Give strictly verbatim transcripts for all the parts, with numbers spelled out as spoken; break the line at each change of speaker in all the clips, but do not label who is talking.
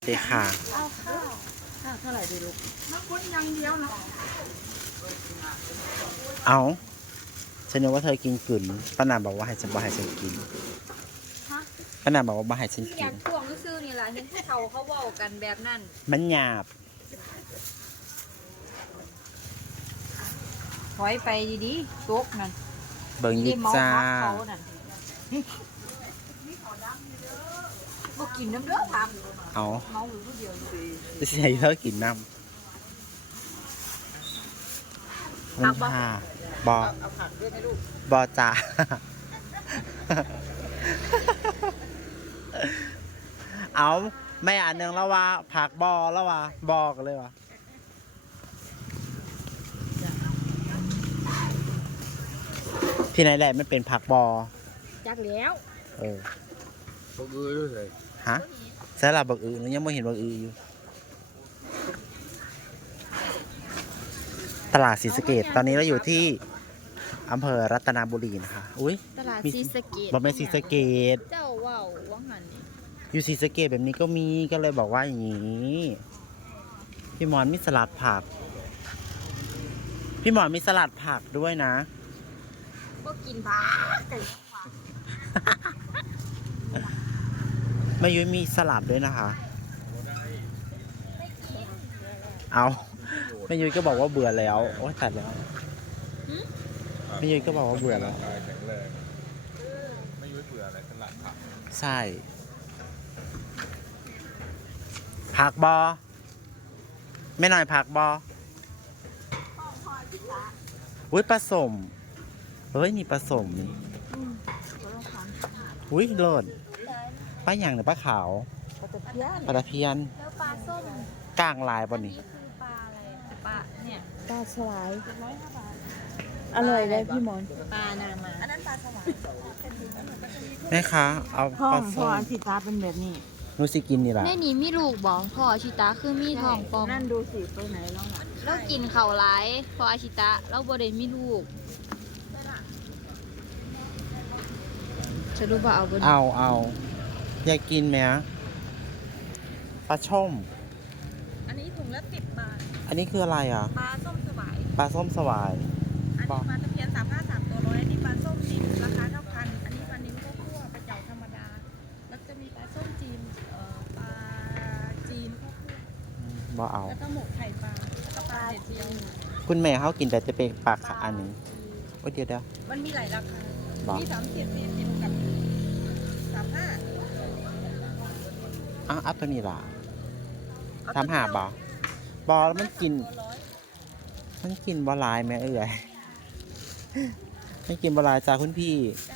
เด็กค่ะ
เอาข้าวข้าวเท่าไหร่ดีลูกน้ำข้นยังเดียวนะ
เอาฉันนึกว่าเธอกินกลืนป้านาบอกว่าให้ฉันบอกให้ฉันกินป้านาบอกว่าบอกให้ฉัน
อ
กิ
ยาน กท่วงซื่อๆนี่แหละเห็นที่เขาเขาเว้ากันแบบนั้น
มันหยาบ
ถอยไปดีๆโต๊กนั่น
เบิ่งยิจ้า
เขานั่นบ่กินน้ำเลือดท
เอา
ำเมาอยู่ผู้เดียวอยู่
จะใส่เธอกินน้ำมันค่ะบอ
เอาผักด้วยไหมลูก
บอจ้า เอาไม่อันหนึ่งแล้วว่าผักบอแล้วว่าบอกเลยวะที่ไหนแหละไม่เป็นผักบอ
จักแล้ว
เออ
บักอือด้วยเลย
ฮะใช่ละบักอือยังไม่เห็นบักอืออยู่ ตลาดศรีสะเกษตอนนี้เราอยู่ที่อำเภอรัตนบุรีนะคะอุ้ย
ตลาดศรีสะเกษ
บอกไม่ศรีสะเกษ
เจ้าเว้าว่าหันนี่
อยู่ศรีสะเกษแบบนี้ก็มีก็เลยบอกว่าอย่างนี้พี่หมอนมีสลัดผัก พี่หมอนมีสลัดผักด้วยนะ
บ่กินผักไก่
แม่ยุ้ยมีสลัดด้วยนะคะ เอาแม่ยุ้ยก็บอกว่าเบื่อแล้วโอ้ยตัดแล้วแม่ยุ้ยก็บอกว่าเบื่อแล้ว
กายแข็งแรงไม่ยุ่ยเบื่ออะไรขนาดผัก
ใช่ ผักบอไม่หน่อยผักบออุ้ยผสมเฮ้ยนี่ผสมนี่อุ้ยโลดป้าอย่างหรือป้าขาว
ปลาตะเพียน
ปลาตะเพียน
แล้วปลาส้ม
กลางลายบน
นี่
นี่
คือปลาอะไรปลาเนี่ย
ปลาสวายอร่อยเลยพี่หมอน
ปลานามาอันนั้นปลาสวาย
แม่คะเอา
ท้อ
ปลาง
พ
ส้
อ
ม
อันที่ตาเป็นแบบนี้
นูสิกินนี่แหละ
ในนี้มีลูกบอกพ่ออาชิตะคือมีทองปลอม
นั่นดูสิไปไหนแล้วล่ะ
แล้วกินข้าวร้ายพออาชิตะแล้วบ่ได้มีลูกจะรู้ว่าเอาบ่ได้
เอาเอาอยากกินไหมปลาช่อม
อันนี้ถุงละสิบบาท
อันนี้คืออะไรอ่ะ
ปลาส้มสวาย
ปลาส้มสวาย
อันนี้ปลาตะเพียนสามห้าสามตัวร้อยอันนี้ปลาส้มดิบราคาเท่ากัน อันนี้ปลานิ้วคั่วปลาเจ๋าธรรมดา แล้วจะมีปลาส้มจีนเอ่อปลาจีนคั่ว
บ่เอา
แล้วก็หมกไข่ปลาแล้วก็ปลาเด็ดเดียว
คุณแม่เขากินแต่จะเป็นปลาขาอันหนึ่งโอ้ยเดี๋ยวเดี๋ยว
มันมีหลายราคา
บอก
มีสามสิบสี่สิบกับสามห้า
อ้าวอัพตัวนี้ล่ะทำหาบอบอแล้วมันกิน มันกินบอลายไหมเอ่ยมันกินบอลายจ้าคุณพี่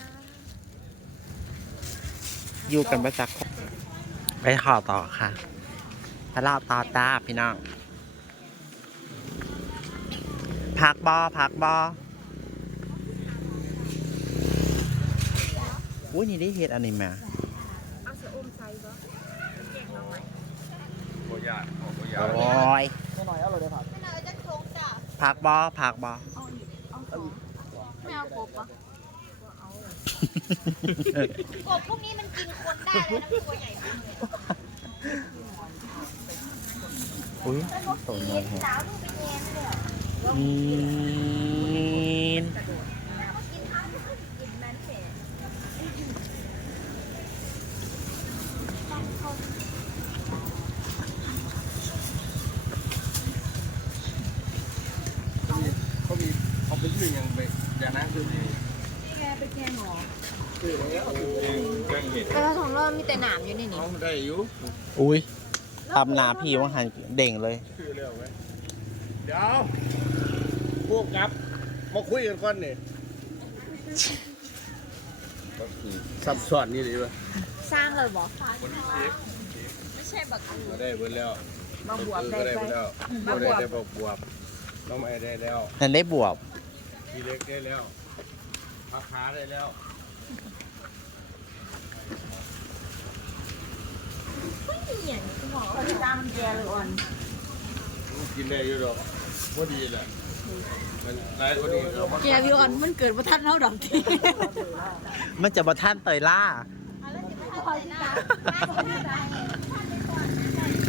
อยู่กันประจักษ์ไปขอต่อค่ะไปรอบต่อจ้าพี่น้องพักบอพักบออุ้ยนี่ได้เห็ดอันนี้มา
เอาสะอมใส่บ่เก่งเราไหม
โบยาออกโบยา
โอ้ย
ไม่หน่อยเอาเลยครับ
ไม่น่าจะทงจ้ะ
พักบอพักบอ
ไม่เอากบปะกบพวกนี้มันกินคนได้เลยนะตัวใหญ่มากเลย
อุ้ยตัวน้อยแฮะ
สาวลูกไปแย่เลยอ่ะ
มีน
กินข้าวไม่ค่อยกินนั้นเสร็จ
เขามีเขาเป็นชื่อยังไปอย่างนั้นคือมี
นี่ไงไปแกงหรอ
ชื่อแล้วแกงเห็ด
แต่ของเรามีแต่หนามอยู่ในนี้
น้องได้อยู่
อุ้ยตำหนาพี่ว่าหันเด่งเลย
ชื่อเรียกไว้เดี๋ยวพวกยับมาคุยกันก่อนนี่ซับซ้อนนี่ดีป่ะ
สร้างเลยบอก
คนนี้เชฟ
ไม่ใช่บักอื
มา
อ
ได้เบิดแล้ว
มาบวบ
ได้
ได้
ไป
ไป
แล้วมาได้ได้บอกบวบน้องไม่ได้แล้ว
นั่นได้บวบ
ทีเล็กได้แล้วพักขาได้แล้ว
คนที่ตามันแก่เลยอ่อน
กินได้อยู่หรอกพอดีแหละมันหลายคนนี้เรามา
แก่พี่อ่อนมันเกิดมาทันเท่าดอกที
มันจะมาท่านเตยล่า